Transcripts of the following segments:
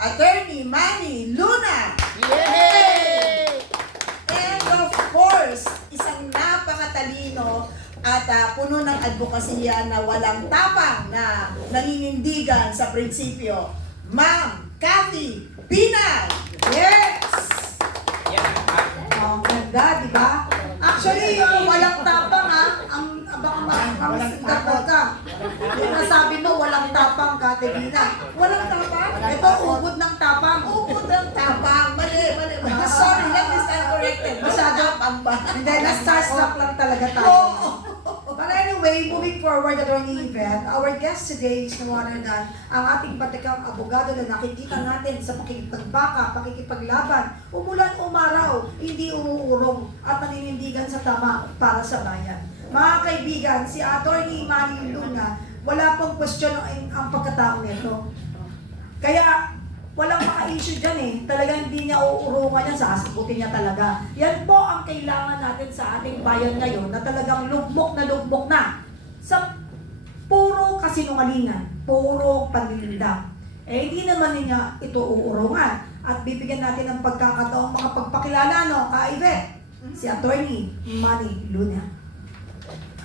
Attorney Manny Luna. Yay! And of course, isang napakatalino at puno ng advokasya na walang tapang na naninindigan sa prinsipyo, Ma'am Cathy Binay. Yes! Ang ganda, di ba? Actually, yung walang tapang baka makakamisindapat ka. Yung nasabi mo, walang tapang, Cathy Binay. Walang tapang? Ito, ubod ng tapang. Ubod ng tapang. Mali. Sorry, let me stand corrected. Masyado pamba. Hindi, na-starstruck lang talaga tayo. But anyway, moving forward, Attorney Yvette, our guest today is no other than ang ating batikang abogado na nakikita natin sa pakikipagbaka, pakikipaglaban, umulan umaraw, hindi umuurong at naninindigan sa tama para sa bayan. Mga kaibigan, si Attorney Manny Luna, wala pong question ang pagkatao nito. Kaya, walang maka-issue dyan eh. Talagang hindi niya uurungan yan, sasagutin niya talaga. Yan po ang kailangan natin sa ating bayan ngayon na talagang lugmok na sa puro kasinungalingan, puro panlilindang. Eh, hindi naman niya ito uurungan. At bibigyan natin ng pagkakataong makapagpakilala, no, Ka-Yvette, si Attorney Manny Luna.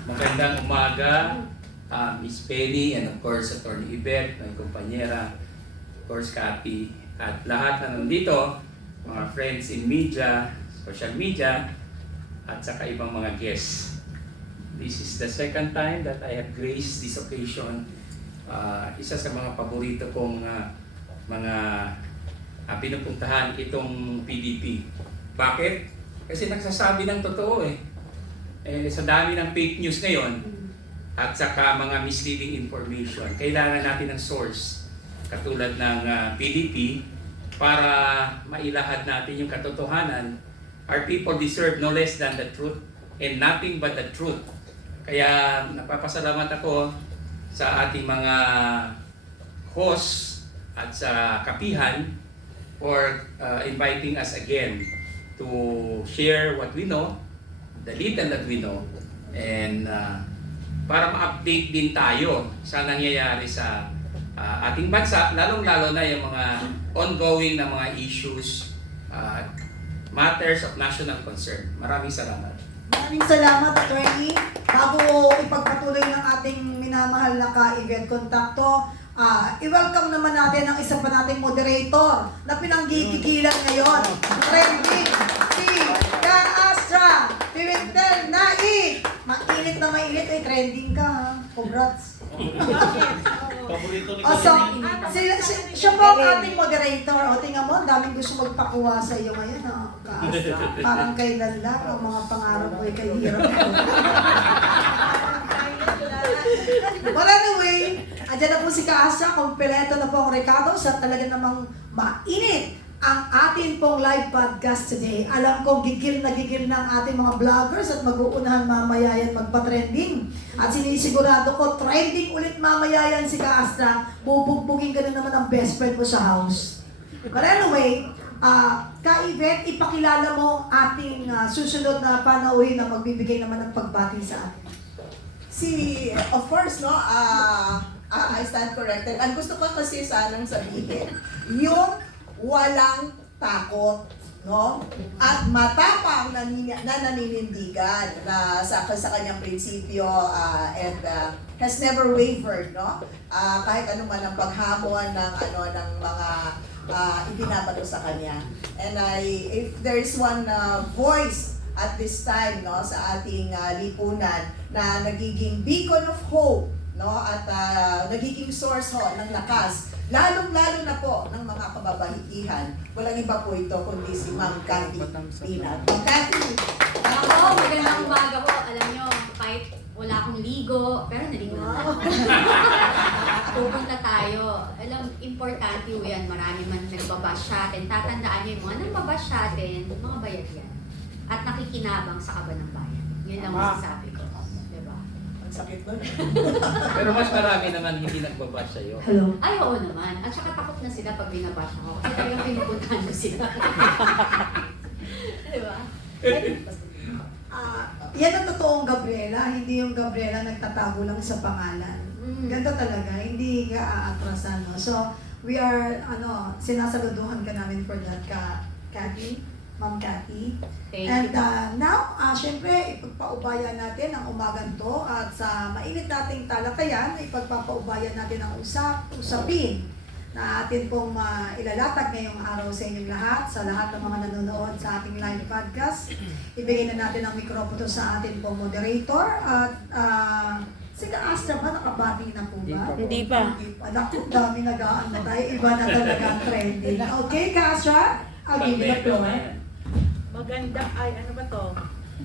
Magandang umaga, Miss Penny, and of course, Attorney Yvette, my kumpanyera, of course, Cathy, at lahat na nandito, mga friends in media, social media, at saka ibang mga guests. This is the second time that I have graced this occasion. Isa sa mga paborito kong mga pinupuntahan itong PDP. Bakit? Kasi nagsasabi ng totoo eh. Sa dami ng fake news ngayon, at saka mga misleading information, kailangan natin ng source katulad ng PDP para mailahad natin yung katotohanan. Our people deserve no less than the truth and nothing but the truth. Kaya napapasalamat ako sa ating mga hosts at sa kapihan for inviting us again to share what we know, the little that we know, and para ma-update din tayo sa nangyayari sa ating bansa, lalong-lalo na yung mga ongoing na mga issues, matters of national concern. Maraming salamat. Maraming salamat, Attorney. Bago ipagpatuloy ng ating minamahal na Ka-Yvette Contacto, i-welcome naman natin ang isa pa nating moderator na pinanggigigilan ngayon. Trending, si Ka-Astra Pimentel Naik. Mainit na mainit, ay trending ka ha. Congrats. Paborito ni So, siya po ang ating moderator. O, tingnan mo, ang daming gusto magpakuha sa iyo ngayon. Ka-Astra. Parang kailan lang ang mga pangarap mo ay kay hirap. But anyway, andyan na po si Ka-Astra. Kompleto na po ang rekado sa talaga namang mainit ang atin pong live podcast today. Alam kong gigil na ang ating mga vloggers at mag-uunahan mamaya yan magpa-trending. At sinisigurado ko, trending ulit mamaya yan si Ka-Astra. Bubugbugin ka na naman ang best friend mo sa house. But anyway, Ka-Yvette, ipakilala mo ating susunod na panauhin na magbibigay naman ng pagbati sa atin. Of course, no, I stand corrected. Ang gusto ko kasi sanang sabihin, yung walang takot, no? At matapang na naninindigan na sa kanyang prinsipyo and has never wavered, no? Kahit ano man ang paghamon ng mga ibinabato sa kanya. And if there is one voice at this time, no, sa ating lipunan na nagiging beacon of hope, no, at nagiging source ng lakas, lalong-lalo na po ng mga kababaihan. Walang iba po ito kundi si Ma'am Cathy Binay. Cathy! Ako, magandang umaga po. Alam nyo, kahit wala akong ligo, pero naligo na tayo. Pupunta tayo. Alam, importante po yan. Marami man nagbabash sa atin. Tatandaan nyo yung mga nagbabash sa atin, mga bayad yan. At nakikinabang sa kaban ng bayan. Yun lang masasabi ko. Diba? Ang sakit nun. Pero mas marami naman hindi nagbabash sa'yo. Hello. Ay, oo naman. At saka takot na sila pag binabash ako. Kasi talagang pinupuntahan ko sila. Diba? Yan ang totoong Gabriela, hindi yung Gabriela nagtatago lang sa pangalan. Ganda talaga, hindi ka aatrasan. No? So, we are, sinasaluduhan ka namin for that, Cathy, Ma'am Cathy. Thank And you. now, syempre, ipagpaubaya natin ang umagang to at sa mainit nating talakayan, ipagpapaubaya natin ang usapin na atin pong ilalatag ngayong araw sa inyong lahat, sa lahat ng mga nanonood sa ating live podcast. Ibigay na natin ang mikropono sa ating pong moderator at si Astra ba nakabati na po ba? Hindi pa. Hindi pa. Naku, dami nagaan na tayo. Iba na talaga ang trending. Okay, Astra? I'll give you the floor. Magandang, ay ano ba to?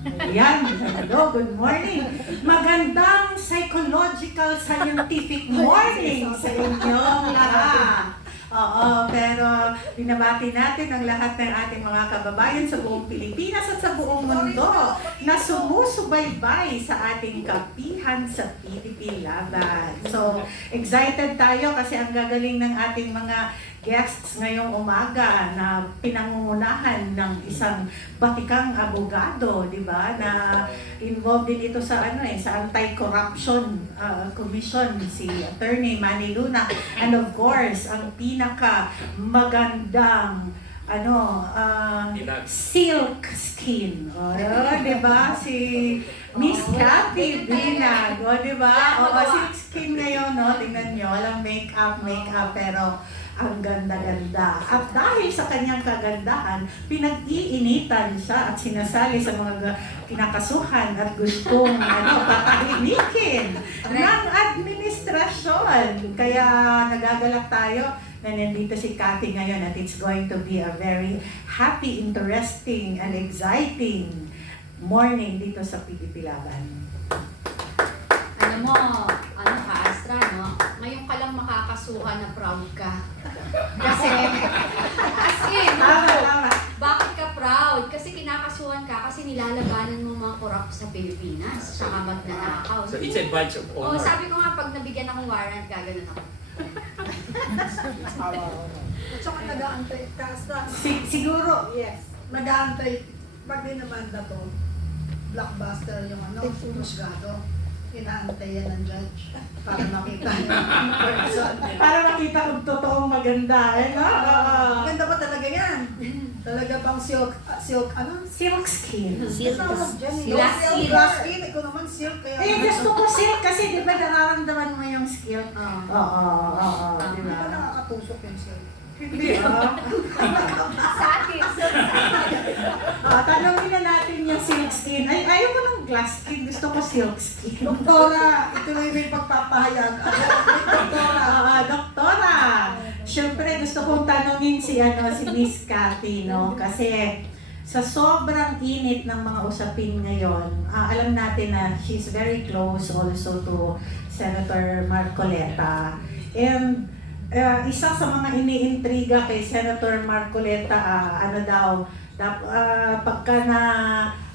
Ayan, hello, good morning. Magandang psychological scientific morning sa inyong lahat. Oo, pero binabati natin ang lahat ng ating mga kababayan sa buong Pilipinas at sa buong mundo na sumusubaybay sa ating kampihan sa PDP Laban. So, excited tayo kasi ang gagaling ng ating mga guests ngayong umaga na pinangungunahan ng isang batikang abogado, di ba? Na involved din ito sa sa Anti-Corruption Commission, si Attorney Manny Luna, and of course ang pinaka magandang silk skin. Di ba? Si Miss Cathy Binag. Di ba? Silk skin ngayon, no? Tingnan nyo, walang makeup, pero ang ganda-ganda. At dahil sa kanyang kagandahan, pinag-iinitan siya at sinasali sa mga kinakasuhan at gustong patahimikin ng administrasyon. Kaya nagagalak tayo na nandito si Cathy ngayon at it's going to be a very happy, interesting, and exciting morning dito sa PDP Laban. Alam mo, ka, Astra, no? Ngayon ka lang makakasuhan na proud ka. Kasi, as in, Tama. bakit ka proud? Kasi kinakasuhan ka kasi nilalabanan mo mga korap sa Pilipinas, saka magnanakaw. So it's a badge of Oo, honor. sabi ko nga, pag nabigyan akong warrant, gaganon ako. At saka nag-aantay, Astra, Siguro, Yes. nag-aantay, pag dinamanda to, blockbuster yung husgado. Inaantay yan ng judge para makita yung person. para makita kung totoong maganda, Ganda pa talaga yan. Talaga bang silk, silk skin. Tawag dyan eh. Glass skin. Glass skin. Ikaw naman silk. Kaya Gusto ko silk kasi di ba nararamdaman mo yung skill? Oo, di Di ba? ba nakakatusok yung silk? Hindi, Sa atin, tanongin na natin yung silk skin. Ay, ayaw ko ng glass skin. Gusto ko silk skin. Doktora, ituloy mo yung pagpapahayag. Doktora. Doktora! Siyempre, gusto kong tanongin si Miss Cathy, no? Kasi sa sobrang init ng mga usapin ngayon, alam natin na she's very close also to Senator Marcoleta. And isa sa mga iniintriga kay Senator Marcoleta, pagka na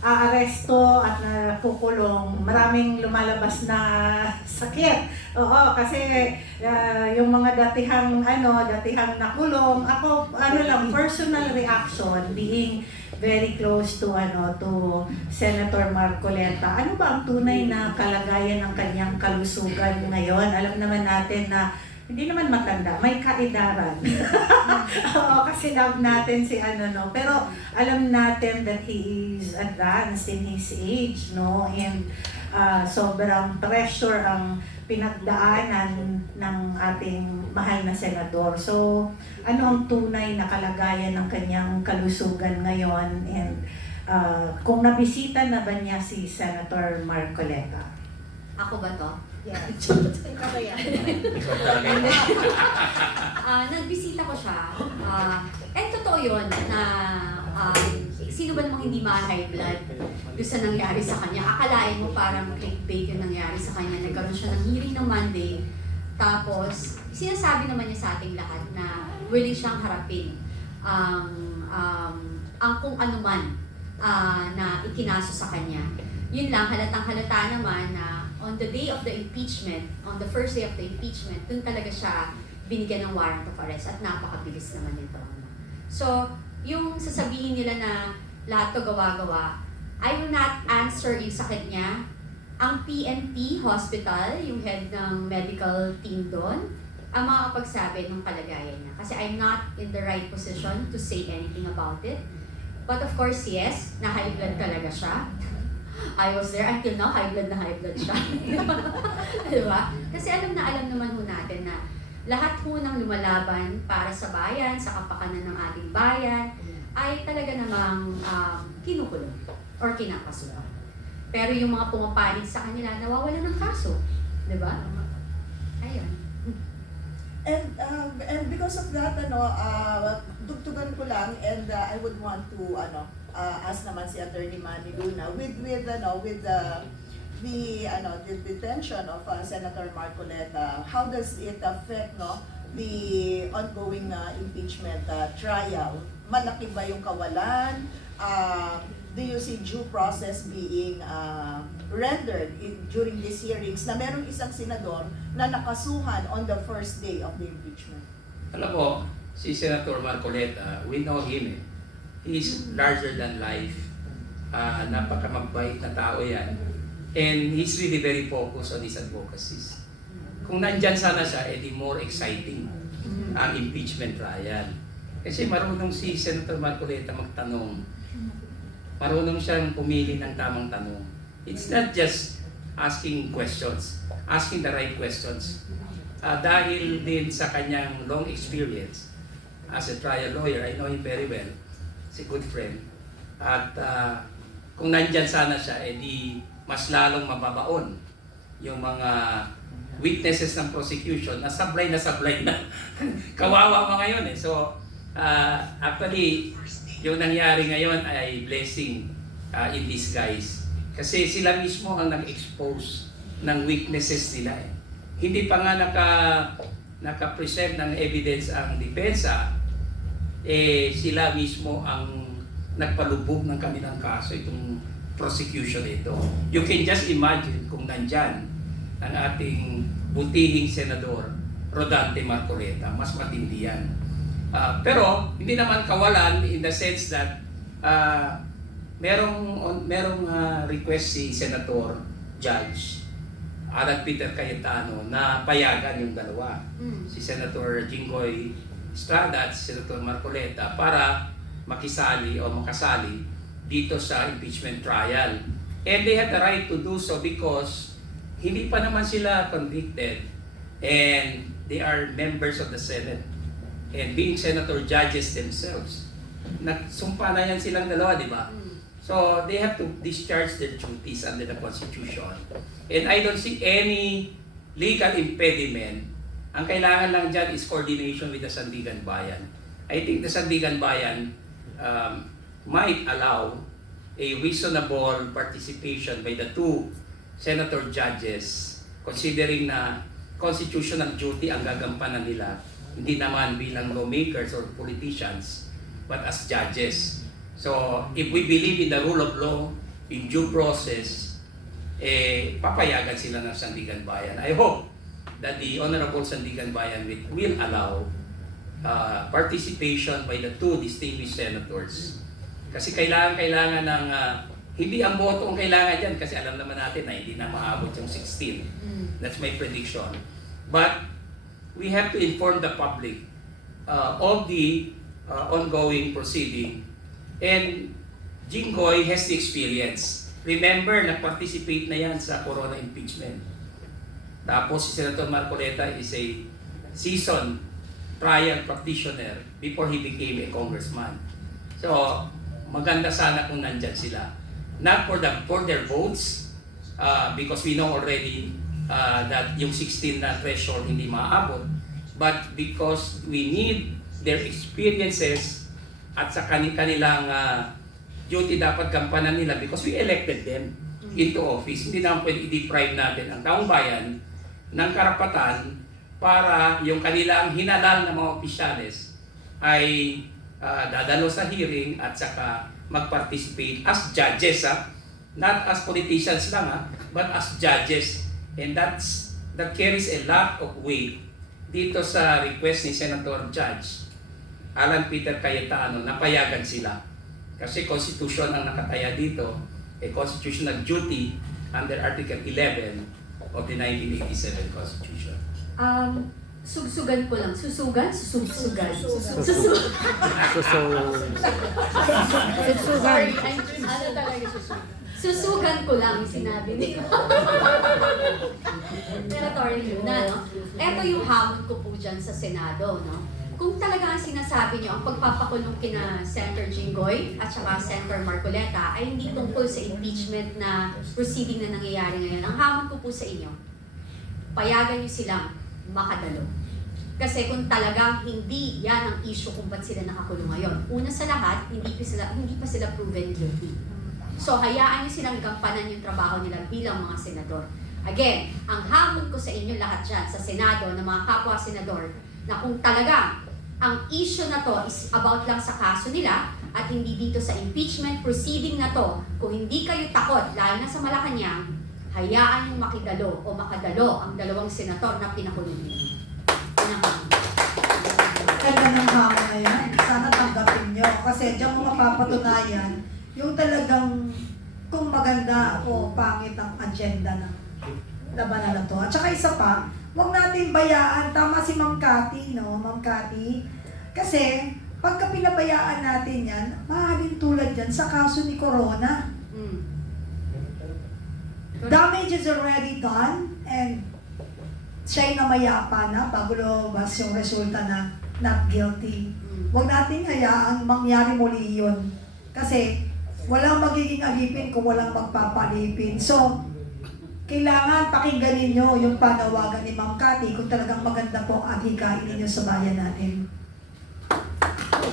aaresto at nakukulong, maraming lumalabas na sakit. Oo, kasi yung mga datihang nakulong, ako personal reaction being very close to Senator Marcoleta. Ano ba ang tunay na kalagayan ng kanyang kalusugan ngayon? Alam naman natin na hindi naman matanda, may kaedaran. Oo, kasi love natin si pero alam natin that he is advanced in his age, no? And sobrang pressure ang pinagdaanan ng ating mahal na senador. So, ano ang tunay na kalagayan ng kanyang kalusugan ngayon? And kung nabisita na ba niya si Senator Marcoleta? Ako ba to? Yes. Nagbisita ko siya. Totoo yun na sino ba namang hindi ma-high blood doon sa nangyari sa kanya. Akalain mo parang clickbait yung nangyari sa kanya. Nagkaroon siya ng hearing ng Monday. Tapos, sinasabi naman niya sa ating lahat na willing siyang harapin ang kung ano man na ikinaso sa kanya. Yun lang, halatang-halata naman na on the day of the impeachment, on the first day of the impeachment, dun talaga siya binigyan ng warrant of arrest at napakabilis naman nito. So, yung sasabihin nila na lahat to gawa-gawa, I will not answer yung sakit niya. Ang PNP Hospital, yung head ng medical team doon, ang makakapagsabi ng kalagayan niya. Kasi I'm not in the right position to say anything about it. But of course, yes, na high blood talaga siya. I was there until now, high blood siya. Diba? Kasi alam naman ho natin na lahat ho ng lumalaban para sa bayan, sa kapakanan ng ating bayan, ay talaga namang kinukulong or kinakasuhan. Pero yung mga pumapanig sa kanila, nawawala ng kaso. Diba? Ayun. And because of that, dugtugan ko lang, and I would want to ask naman si Attorney Manny Luna with the detention of Senator Marcoleta. How does it affect the ongoing impeachment trial? Malaki ba yung kawalan? Do you see due process being rendered during these hearings na merong isang senador na nakasuhan on the first day of the impeachment? Alam mo, si Senator Marcoleta, we know him. He's larger than life. Napakamabait na tao yan. And he's really very focused on his advocacies. Kung nandyan sana siya, edi more exciting ang impeachment trial. Kasi marunong si Senator Marcoleta magtanong. Marunong siyang pumili ng tamang tanong. It's not just asking questions, asking the right questions. Dahil din sa kanyang long experience as a trial lawyer, I know him very well. He's a good friend. At kung nandyan sana siya, edi mas lalong mababaon yung mga witnesses ng prosecution na sablay na. Kawawa mga ngayon eh. So, actually, yung nangyari ngayon ay blessing in disguise. Kasi sila mismo ang nag-expose ng weaknesses nila eh. Hindi pa nga naka-present ng evidence ang depensa, sila mismo ang nagpalubog ng kanilang kaso, itong prosecution ito. You can just imagine kung nandyan ang ating butihing senador, Rodante Marcoleta, mas matindi yan. Pero hindi naman kawalan in the sense that merong request si Senator Judge Alan Peter Cayetano na payagan yung dalawa, si Senator Jinggoy Estrada at si Senator Marcoleta, para makisali o makasali dito sa impeachment trial. And they have the right to do so because hindi pa naman sila convicted and they are members of the Senate. And being senator judges themselves, nagsumpa na yan silang dalawa, di ba? So they have to discharge their duties under the Constitution. And I don't see any legal impediment. Ang kailangan lang dyan is coordination with the Sandigan Bayan. I think the Sandigan Bayan might allow a reasonable participation by the two senator judges, considering na constitutional duty ang gagampanan nila, hindi naman bilang lawmakers or politicians, but as judges. So, if we believe in the rule of law, in due process, papayagan sila ng Sandigan Bayan. I hope that the Honorable Sandigan Bayan will allow participation by the two distinguished senators. Kasi kailangan ng, hindi ang boto ang kailangan dyan, kasi alam naman natin na hindi na maabot yung 16. That's my prediction. But we have to inform the public of the ongoing proceeding. And Jinggoy has the experience. Remember, nag-participate na yan sa Corona impeachment. Tapos si Senator Marcoleta is a seasoned trial practitioner before he became a congressman. So, maganda sana kung nandyan sila. Not for their votes, because we know already that yung 16 na threshold hindi maaabot, but because we need their experiences at sa kanilang duty dapat gampanan nila, because we elected them into office. Hindi naman pwede i-deprive natin ang taong bayan ng karapatan para yung kanilang hinalal na mga opisyales ay dadalo sa hearing at saka mag-participate as judges, not as politicians lang, but as judges. And that carries a lot of weight dito sa request ni Senator Judge Alan Peter Cayetano na payagan sila. Kasi Constitution ang nakataya dito, a constitutional duty under Article 11 of the 1987 Constitution. sugsugan ko lang. Susugan? Susugsugan. Sorry, ano talaga susugan? Susugan ko lang yung sinabi niya. Territory Luna, no? Ito yung hamon ko po dyan sa Senado, no? Kung talaga ang sinasabi niyo, ang pagpapakulong kina Senator Jinggoy at saka Senator Marcoleta ay hindi tungkol sa impeachment na proceeding na nangyayari ngayon. Ang hamon ko po sa inyo, payagan niyo silang makadalo. Kasi kung talagang hindi yan ang issue kung ba't sila nakakulong ngayon, una sa lahat, hindi pa sila proven guilty. So hayaan niyo silang gampanan yung trabaho nila bilang mga senador. Again, ang hamon ko sa inyo lahat dyan sa Senado ng mga kapwa senador na kung talagang ang issue na to is about lang sa kaso nila at hindi dito sa impeachment proceeding na to, kung hindi kayo takot, lalo na sa Malacanang, hayaan yung makidalo o makadalo ang dalawang senator na pinakulong nila. Yun ang hamon. Ganda ng hamon na yan. Sana tanggapin nyo. Kasi diyan mo mapapatunayan yung talagang kung maganda o pangit ang agenda ng labanan na to. At saka isa pa, huwag natin bayaan. Tama si Ma'am Cathy, no? Ma'am Cathy. Kasi, pagka pinabayaan natin yan, mahalin tulad yan sa kaso ni Corona. Damage is already done and siya'y namayapa na bago lumabas yung resulta na not guilty. Huwag natin hayaang mangyari muli yun. Kasi, walang magiging alipin kung walang magpapalipin. So, kailangan pakinggan ninyo yung panawagan ni Ma'am Cathy kung talagang maganda po ang hikain ninyo sa bayan natin.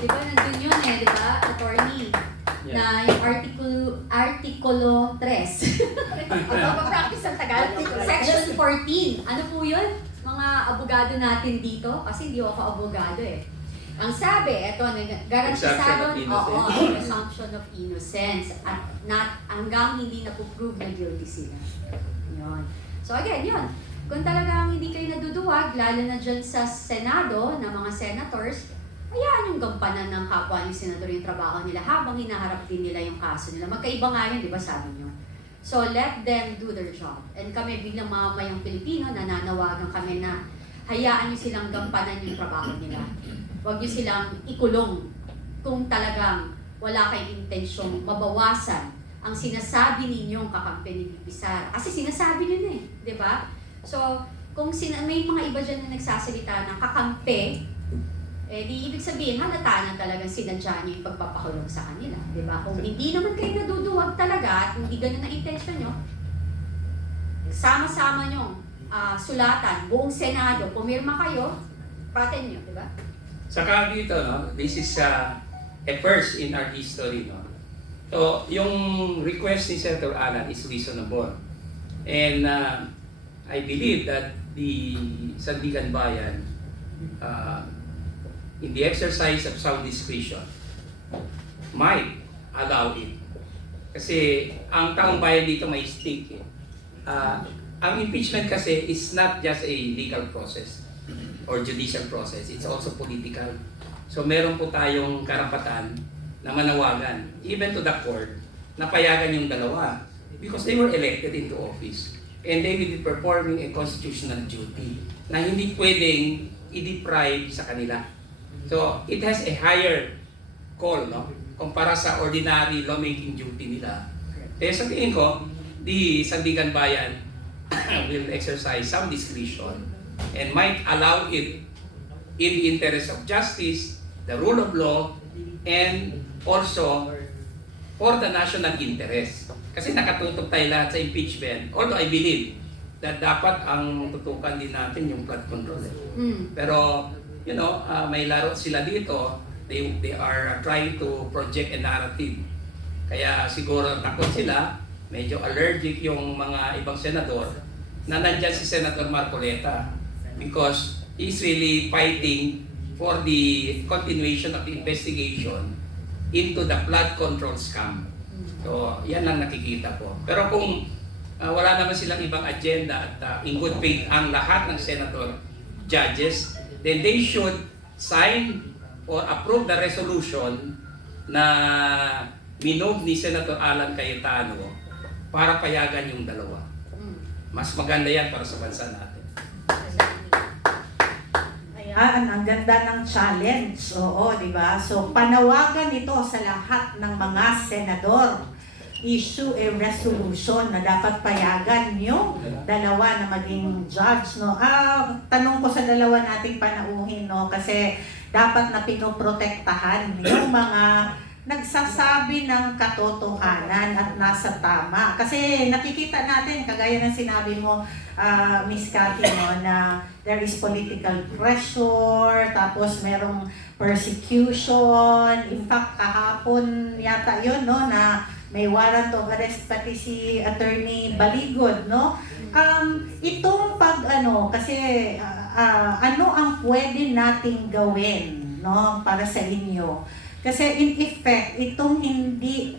Di ba nandun yun di ba, attorney? Na yung Artikulo 3. Magpapractice ang tagal. Section 14. Ano po yun? Mga abogado natin dito. Kasi hindi ako abogado Ang sabi, ito, garantisado, presumption of innocence. At hanggang hindi napuprove na guilty sila. Yun. So again, yun. Kung talagang hindi kayo naduduwag, lalo na dyan sa Senado, na mga senators, hayaan yung gampanan ng kapwa yung senador yung trabaho nila habang hinaharap din nila yung kaso nila. Magkaiba nga yun, di ba sabi nyo? So let them do their job. And kami bilang mamamayang Pilipino, nananawagan kami na hayaan nyo silang gampanan yung trabaho nila. Huwag nyo silang ikulong kung talagang wala kayong intensyong mabawasan ang sinasabi ninyong kakampi ni VP Sara. Kasi sinasabi nyo na di ba? So, kung may mga iba dyan na nagsasalita ng kakampi, di ibig sabihin, halata na talagang sinadya nyo yung pagpapakulong sa kanila. Di ba? Kung hindi naman kayo naduduwag talaga at hindi ganun ang intention nyo, sama-sama nyo sulatan, buong Senado, pumirma kayo, paten nyo, di ba? Saka dito, no, this is a first in our history. No? So, yung request ni Senator Alan is reasonable. And I believe that the Sandigan Bayan, in the exercise of sound discretion, might allow it. Kasi ang taong bayan dito may stake. Ang impeachment kasi is not just a legal process or judicial process, it's also political. So meron po tayong karapatan na manawagan, even to the court, na payagan yung dalawa because they were elected into office and they will be performing a constitutional duty na hindi pwedeng i-deprive sa kanila. So it has a higher call, no? Kumpara sa ordinary lawmaking duty nila. Kaya sa tingin ko, the Sandigan Bayan will exercise some discretion and might allow it in the interest of justice, the rule of law, and also for the national interest. Kasi nakatutok tayo lahat sa impeachment, although I believe that dapat ang tutukan din natin yung flood control. Pero, you know, may laro sila dito, they are trying to project a narrative. Kaya siguro takot sila, medyo allergic yung mga ibang senador na nandyan si Senator Marcoleta because he's really fighting for the continuation of the investigation into the flood control scam. So, yan lang nakikita ko. Pero kung wala naman silang ibang agenda at in good faith ang lahat ng senator judges, then they should sign or approve the resolution na minog ni Senator Alan Cayetano para payagan yung dalawa. Mas maganda yan para sa bansa natin. Ang ganda ng challenge. Oo, di ba? So, panawagan ito sa lahat ng mga senador. Issue a resolution na dapat payagan yung dalawa na maging judge, no? Tanong ko sa dalawa nating panauhin, no? Kasi dapat na pinoprotektahan yung mga nagsasabi ng katotohanan at nasa tama. Kasi nakikita natin, kagaya ng sinabi mo, Miss Cathy, no, na there is political pressure, tapos merong persecution. In fact, kahapon yata yun, no, na may warrant of arrest pati si Attorney Baligod, no? Itong kasi ano ang pwede nating gawin, no, para sa inyo? Kasi in effect, itong hindi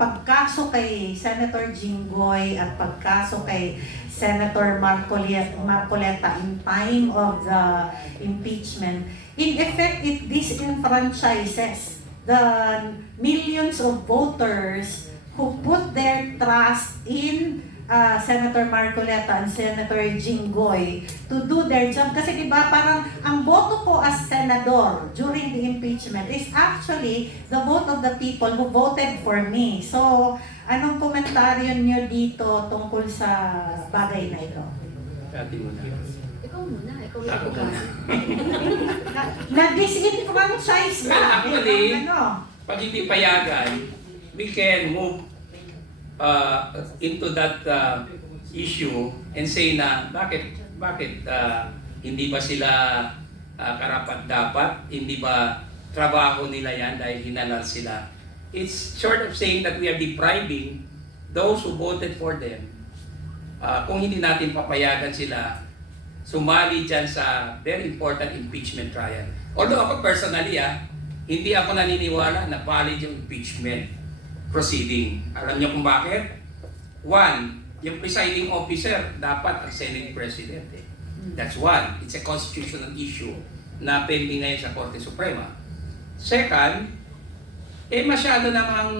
pagkaso kay Senator Jinggoy at pagkaso kay Senator Marcoleta in time of the impeachment, in effect, it disenfranchises the millions of voters who put their trust in Senator Marcoleta and Senator Jinggoy to do their job. Kasi diba parang ang boto ko as senador during the impeachment is actually the vote of the people who voted for me. So, anong komentaryo nyo dito tungkol sa bagay na ito? Cathy muna. Ikaw muna, ikaw Ako muna. muna. Na-disenfranchise Well, na. actually, Ano? Pag hindi payagan, we can move into that issue and say na bakit hindi ba sila karapat-dapat, hindi ba trabaho nila yan dahil hinalal sila. It's short of saying that we are depriving those who voted for them. Kung hindi natin papayagan sila sumali dyan sa very important impeachment trial. Although ako personally, hindi ako naniniwala na valid yung impeachment proceeding. Alam niyo kung bakit? One, yung presiding officer dapat ang Senate President. That's one. It's a constitutional issue na pending ngayon sa Korte Suprema. Second, masyado namang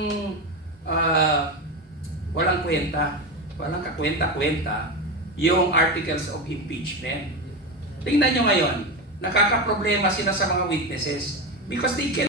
walang kwenta, walang kakwenta-kwenta yung articles of impeachment. Tingnan nyo ngayon, nakakaproblema sila sa mga witnesses because they can